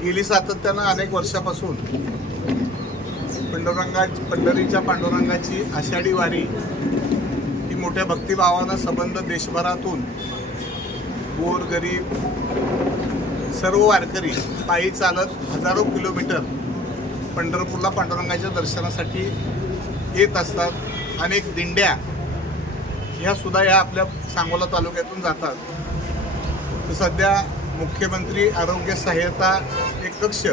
गेली सातत्यानं अनेक वर्षापासून पंढरीच्या पांडुरंगाची आषाढी वारी ही मोठ्या भक्तिभावानं संबंध देशभरातून गोर गरीब सर्व वारकरी पायी चालत हजारो किलोमीटर पंढरपूरला पांडुरंगाच्या दर्शनासाठी येत असतात। अनेक दिंड्या ह्या सुद्धा या आपल्या सांगोला तालुक्यातून जातात। तर सध्या मुख्यमंत्री आरोग्य सहाय्यता एक कक्ष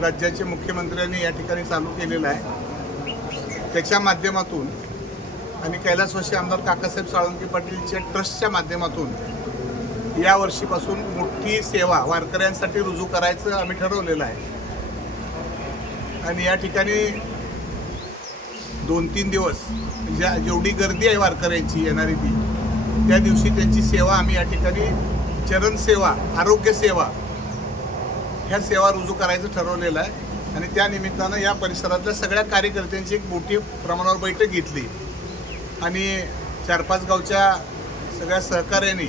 राज्याचे मुख्यमंत्र्यांनी या ठिकाणी चालू केलेला आहे। त्याच्या माध्यमातून आणि कैलासवासी आमदार काकासाहेब साळुंखे पाटीलच्या ट्रस्टच्या माध्यमातून या वर्षीपासून मोठी सेवा वारकऱ्यांसाठी रुजू करायचं आम्ही ठरवलेलं आहे। आणि या ठिकाणी 2-3 दिवस जेवढी गर्दी आहे वारकऱ्यांची येणारी ती त्या दिवशी त्यांची सेवा आम्ही या ठिकाणी चरण सेवा आरोग्य सेवा ह्या सेवा रुजू करायचं ठरवलेलं आहे। आणि त्या निमित्तानं या परिसरातल्या सगळ्या कार्यकर्त्यांची एक मोठी प्रमाणावर बैठक घेतली आणि 4-5 गावच्या सगळ्या सहकार्याने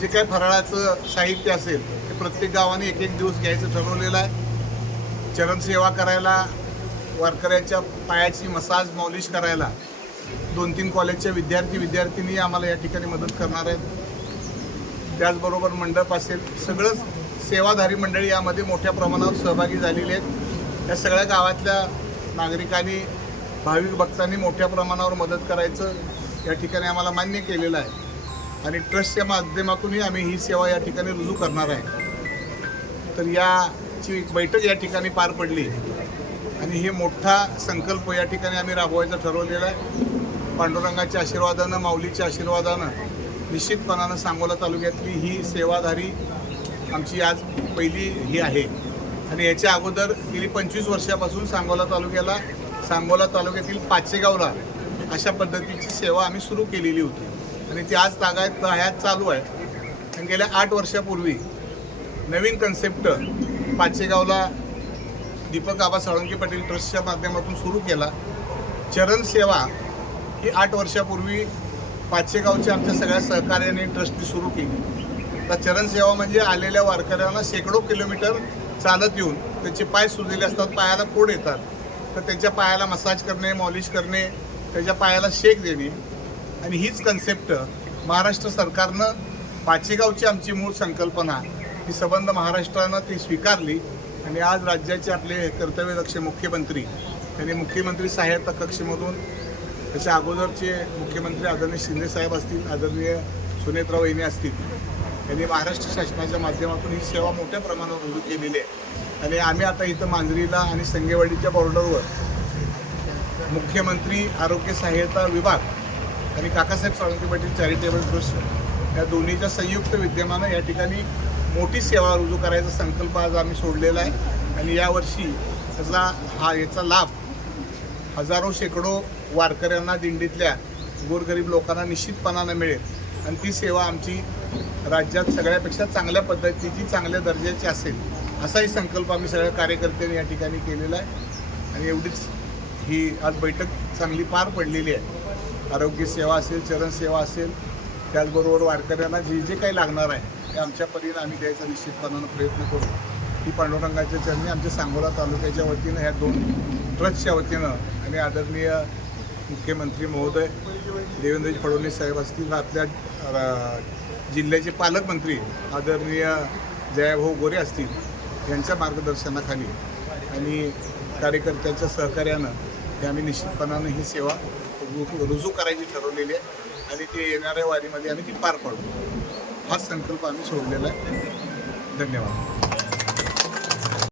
जे काय फराळाचं साहित्य असेल ते प्रत्येक गावाने एक दिवस घ्यायचं ठरवलेलं आहे। चरणसेवा करायला वारकऱ्यांच्या पायाची मसाज मॉलिश करायला 2-3 कॉलेजच्या विद्यार्थिनी आम्हाला या ठिकाणी मदत करणार आहेत। त्याचबरोबर मंडप असेल सगळं सेवाधारी मंडळी यामध्ये मोठ्या प्रमाणावर सहभागी झालेली आहेत। या सगळ्या गावातल्या नागरिकांनी भाविक भक्तांनी मोठ्या प्रमाणावर मदत करायचं या ठिकाणी आम्हाला मान्य केलेलं आहे आणि ट्रस्टच्या माध्यमातूनही आम्ही ही सेवा या ठिकाणी रुजू करणार आहे। तर याची एक बैठक या ठिकाणी पार पडली आणि हे मोठा संकल्प या ठिकाणी आम्ही राबवायचा ठरवलेला आहे। पांडुरंगाच्या आशीर्वादानं माऊलीच्या आशीर्वादानं निश्चितपणानं सांगोला तालुक्यातली ही सेवाधारी आमची आज पहिली ही आहे। आणि याच्या अगोदर गेली 25 वर्षापासून सांगोला तालुक्यातील पाचेगावला अशा पद्धतीची सेवा आम्ही सुरू केलेली होती आणि ती आज तागायत चालू आहे। आणि गेल्या 8 वर्षापूर्वी नवीन कन्सेप्ट पाचेगावला दीपक आबा साळुंखे पाटील ट्रस्टच्या माध्यमातून सुरू केला। चरण सेवा ही 8 वर्षापूर्वी पाचेगावच्या आमच्या सगळ्या सहकार्याने ट्रस्टने सुरू केली। तर चरण सेवा म्हणजे आलेल्या वारकऱ्यांना शेकडो किलोमीटर चालत येऊन त्यांचे पाय सुजलेले असतात, पायाला फोड येतात, तर त्यांच्या पायाला मसाज करणे मॉलिश करणे त्याच्या पायाला शेक देणे आणि हीच कन्सेप्ट महाराष्ट्र सरकारनं पाचेगावची आमची मूळ संकल्पना ही संबंध महाराष्ट्रानं ती स्वीकारली आणि आज राज्याचे आपले कर्तव्यदक्ष मुख्यमंत्री त्यांनी मुख्यमंत्री सहाय्यता कक्षमधून त्याच्या अगोदरचे मुख्यमंत्री आदरणीय शिंदेसाहेब असतील, आदरणीय सुनेत्रा वहिनी असतील, यांनी महाराष्ट्र शासनाच्या माध्यमातून ही सेवा मोठ्या प्रमाणावर रुजू केलेली आहे। आणि आम्ही आता इथं मांजरीला आणि संगेवाडीच्या बॉर्डरवर मुख्यमंत्री आरोग्य सहाय्यता विभाग आणि काकासाहेब साळुंखे पाटील चॅरिटेबल ट्रस्ट या दोन्हीच्या संयुक्त विद्यमानं या ठिकाणी मोठी सेवा रुजू करायचा संकल्प आज आम्ही सोडलेला आहे। आणि यावर्षी याचा लाभ हजारो शेकडो वारकऱ्यांना दिंडीतल्या गोरगरीब लोकांना निश्चितपणानं मिळेल आणि ती सेवा आमची राज्यात सगळ्यापेक्षा चांगल्या पद्धतीची चांगल्या दर्जाची असेल असाही संकल्प आम्ही सगळ्या कार्यकर्त्यांनी या ठिकाणी केलेला आहे। आणि एवढीच ही आज बैठक चांगली पार पडलेली आहे। आरोग्य सेवा असेल चरण सेवा असेल त्याचबरोबर वारकऱ्यांना जे काही लागणार आहे ते आमच्या परीने आम्ही द्यायचा निश्चितपणानं प्रयत्न करू। ही पांडुरंगाच्या चरणी आमच्या सांगोला तालुक्याच्या वतीनं ह्या 2 ट्रस्टच्या वतीनं आणि आदरणीय मुख्यमंत्री महोदय देवेंद्रजी फडणवीस साहेब असतील, आपल्या जिल्ह्याचे पालकमंत्री आदरणीय जयाभाऊ गोरे असतील यांच्या मार्गदर्शनाखाली आणि कार्यकर्त्यांच्या सहकार्यानं हे आम्ही निश्चितपणानं ही सेवा रुजू करायची ठरवलेली आहे आणि ती येणाऱ्या वारीमध्ये आम्ही ती पार पाडू हा संकल्प आम्ही सोडलेला आहे। धन्यवाद।